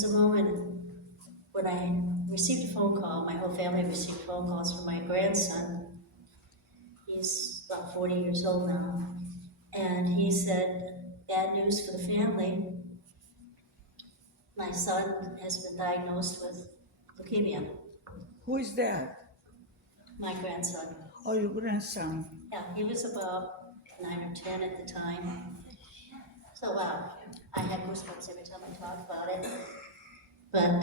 was a moment when I received a phone call. My whole family received phone calls from my grandson. He's about 40 years old now. And he said, bad news for the family. My son has been diagnosed with leukemia. Who is that? My grandson. Oh, your grandson. Yeah, he was about 9 or 10 at the time. So wow, I have goosebumps every time I talk about it. But,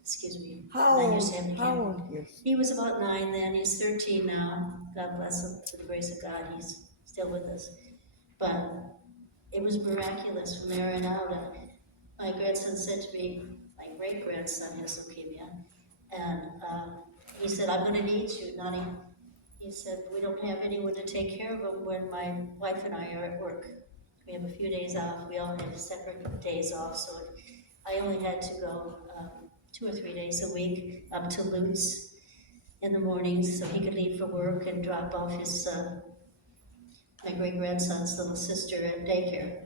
excuse me, How I old? used to have the How camera. old is? He was about 9 then, he's 13 now. God bless him, for the grace of God, he's still with us. But it was miraculous from there on out. My grandson said to me, my great-grandson has leukemia, and he said, I'm gonna need you, Nani. He said, we don't have anyone to take care of him when my wife and I are at work. We have a few days off, we all had separate days off, so I only had to go 2 or 3 days a week up to Lutz in the mornings so he could leave for work and drop off his my great-grandson's little sister at daycare.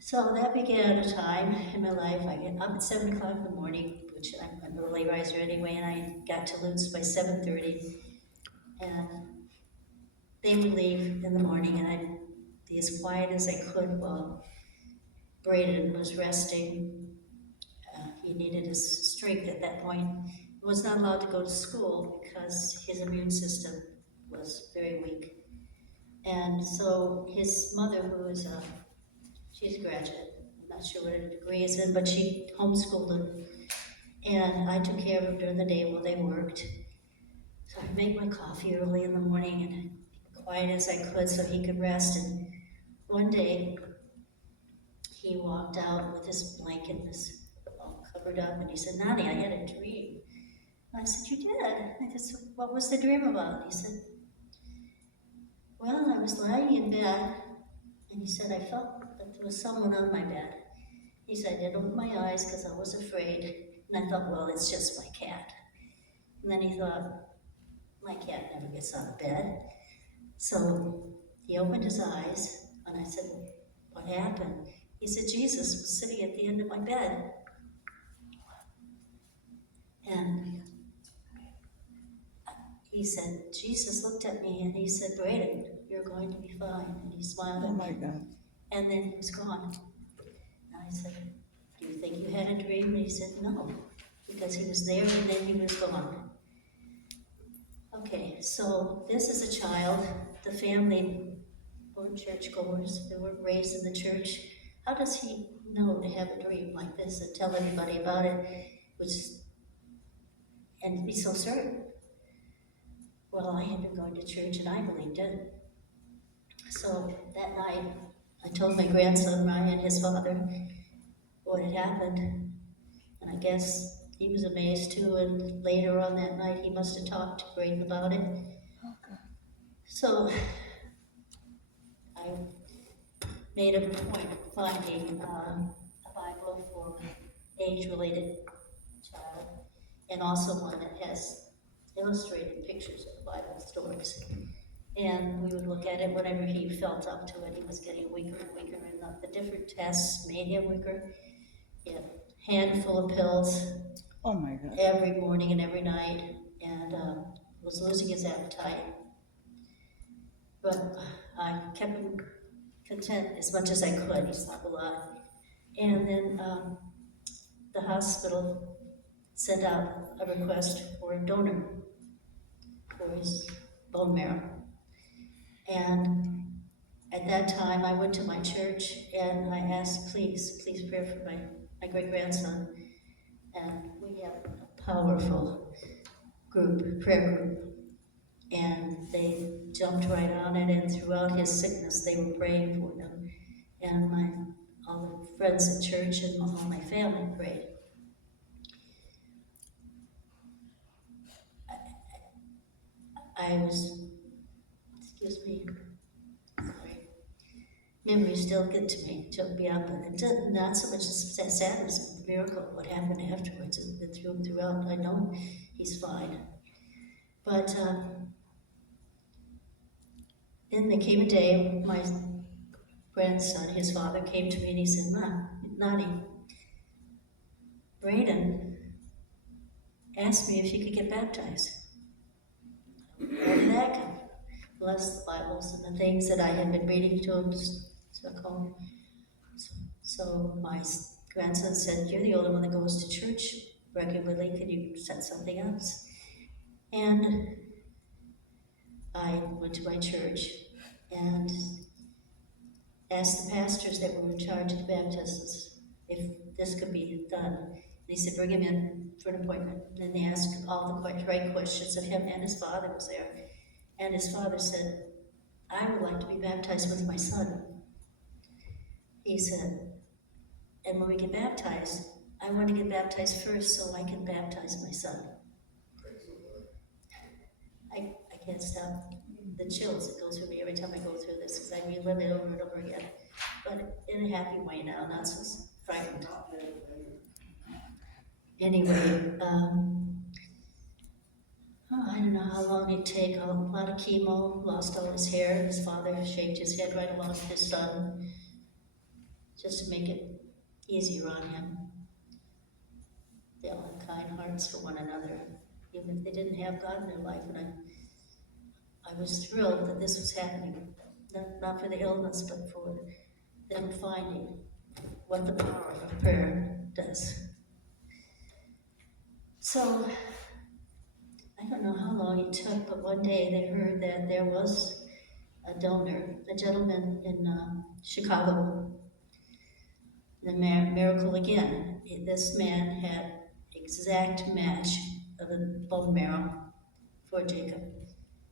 So that began a time in my life. I get up at 7 o'clock in the morning, which I'm an early riser anyway, and I got to Lutz by 7:30. And they would leave in the morning, and I'd be as quiet as I could while Braden was resting. He needed his strength at that point. He was not allowed to go to school because his immune system was very weak. And so his mother, who is she's a graduate, I'm not sure what her degree is in, but she homeschooled him. And I took care of him during the day while they worked. So I'd make my coffee early in the morning and be quiet as I could so he could rest. And one day, he walked out with his blanket all covered up, and he said, Nani, I had a dream. And I said, you did? I said, what was the dream about? He said, well, I was lying in bed, and he said, I felt that there was someone on my bed. He said, I didn't open my eyes because I was afraid. And I thought, well, it's just my cat. And then he thought, my cat never gets out of bed. So he opened his eyes, and I said, what happened? He said, Jesus was sitting at the end of my bed. And he said, Jesus looked at me and he said, Braden, you're going to be fine. And he smiled Oh at my me. God. And then he was gone. And I said, do you think you had a dream? And he said, no, because he was there and then he was gone. Okay, so this is a child, the family were churchgoers, they were raised in the church. How does he know to have a dream like this and tell everybody about it, and be so certain? Well, I had been going to church and I believed it. So that night, I told my grandson, Ryan, his father, what had happened. And I guess he was amazed too, and later on that night, he must have talked to Braden about it. Okay. So I made a point of finding a Bible for age-related child, and also one that has illustrated pictures of Bible stories. And we would look at it whenever he felt up to it. He was getting weaker and weaker, and the different tests made him weaker. He had a handful of pills Oh my God. every morning and every night, and was losing his appetite. But I kept him content as much as I could. He slept a lot. And then the hospital sent out a request for a donor for his bone marrow. And at that time, I went to my church and I asked, please pray for my great-grandson. And we have a powerful prayer group. And they jumped right on it, and throughout his sickness, they were praying for him. And all the friends at church and all my family prayed. I was, excuse me, sorry. Memories still get to me, choke me up, and it not so much the sadness of the miracle, what happened afterwards, and throughout, I know he's fine. But then there came a day, my grandson, his father, came to me and he said, Nani, Braden asked me if he could get baptized. Where did that come? Bless the Bibles and the things that I had been reading to him took home. So my grandson said, "You're the only one that goes to church regularly. Can you set something else?" And I went to my church and asked the pastors that were in charge of the baptisms if this could be done. And he said, "Bring him in for an appointment." And they asked all the right questions of him, and his father was there. And his father said, "I would like to be baptized with my son." He said, "And when we get baptized, I want to get baptized first so I can baptize my son." I can't stop the chills that go through me every time I go through this, because I relive it over and over again. But in a happy way now, not so frightened. Anyway, I don't know how long it'd take, a lot of chemo, lost all his hair. His father shaved his head right along with his son, just to make it easier on him. They all had kind hearts for one another, even if they didn't have God in their life. And I was thrilled that this was happening, not for the illness, but for them finding what the power of prayer does. So, I don't know how long it took, but one day they heard that there was a donor, a gentleman in Chicago. The miracle again. This man had exact match of the bone marrow for Jacob.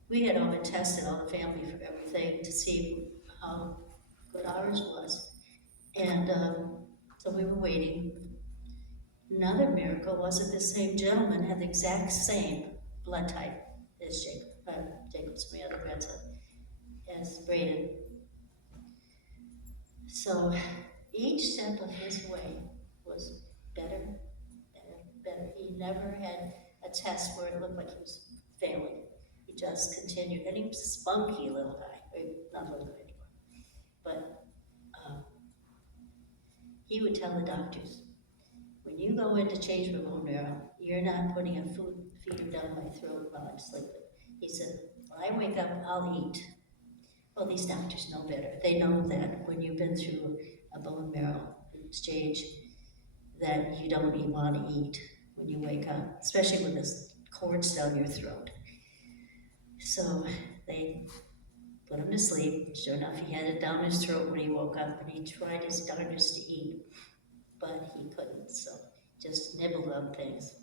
We had all been tested, all the family, for everything to see how good ours was. And so we were waiting. Another miracle was that this same gentleman had the exact same blood type as Jacob's my other grandson, as Braden. So each step of his way was better, better, better. He never had a test where it looked like he was failing. He just continued, and he was a spunky little guy, not little guy anymore. But he would tell the doctors, "When you go in to change my bone marrow, you're not putting a feeder down my throat while I'm sleeping." He said, "When I wake up, I'll eat." Well, these doctors know better. They know that when you've been through a bone marrow exchange, that you don't even want to eat when you wake up, especially when this cord's down your throat. So they put him to sleep. Sure enough, he had it down his throat when he woke up, and he tried his darndest to eat, but he couldn't, so just nibbled on things.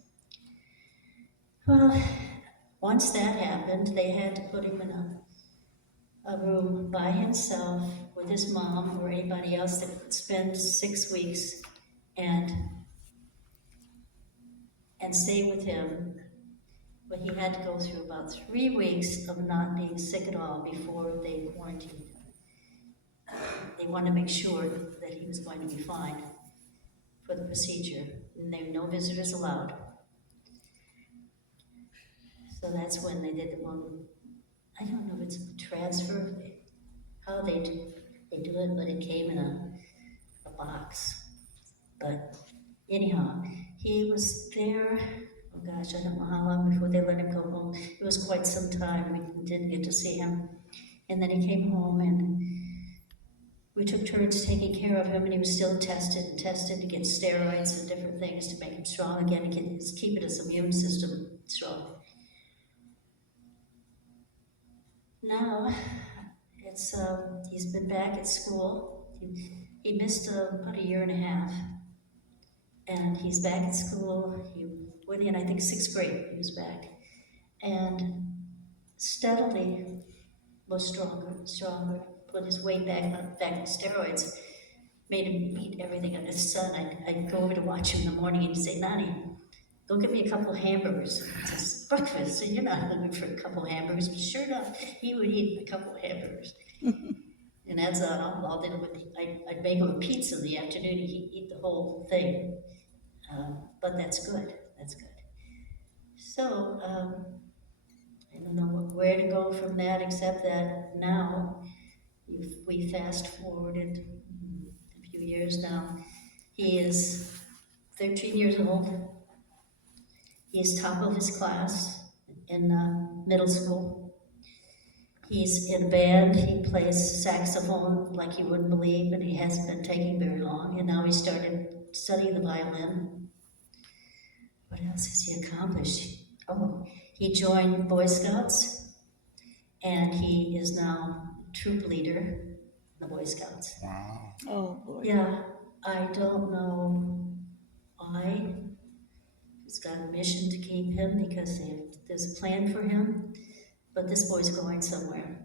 Well, once that happened, they had to put him in a room by himself with his mom or anybody else that could spend 6 weeks and stay with him. But he had to go through about 3 weeks of not being sick at all before they quarantined him. They wanted to make sure that he was going to be fine for the procedure, and there were no visitors allowed. So that's when they did the one, I don't know if it's a transfer, how they do it, but it came in a box. But anyhow, he was there, oh gosh, I don't know how long before they let him go home. It was quite some time. We didn't get to see him. And then he came home, and we took turns taking care of him, and he was still tested to get steroids and different things to make him strong again, to keep his immune system strong. Now, it's he's been back at school. He missed about a year and a half, and he's back at school. He went in, I think, 6th grade. He was back, and steadily was stronger. Put his weight back in steroids. Made him eat everything. And his son, I'd go over to watch him in the morning, and he'd say, "Nani, go get me a couple of hamburgers." It's breakfast, so you're not hungry for a couple of hamburgers. But sure enough, he would eat a couple of hamburgers. And that's all did with. I'd make him a pizza in the afternoon. He'd eat the whole thing. But that's good. That's good. So I don't know where to go from that, except that now we fast forwarded a few years now. He is 13 years old. He's top of his class in middle school. He's in band, he plays saxophone like you wouldn't believe, and he hasn't been taking very long, and now he started studying the violin. What else has he accomplished? Oh, he joined Boy Scouts, and he is now troop leader in the Boy Scouts. Wow. Oh, boy. Yeah, I don't know why. He's got a mission to keep him because there's a plan for him, but this boy's going somewhere.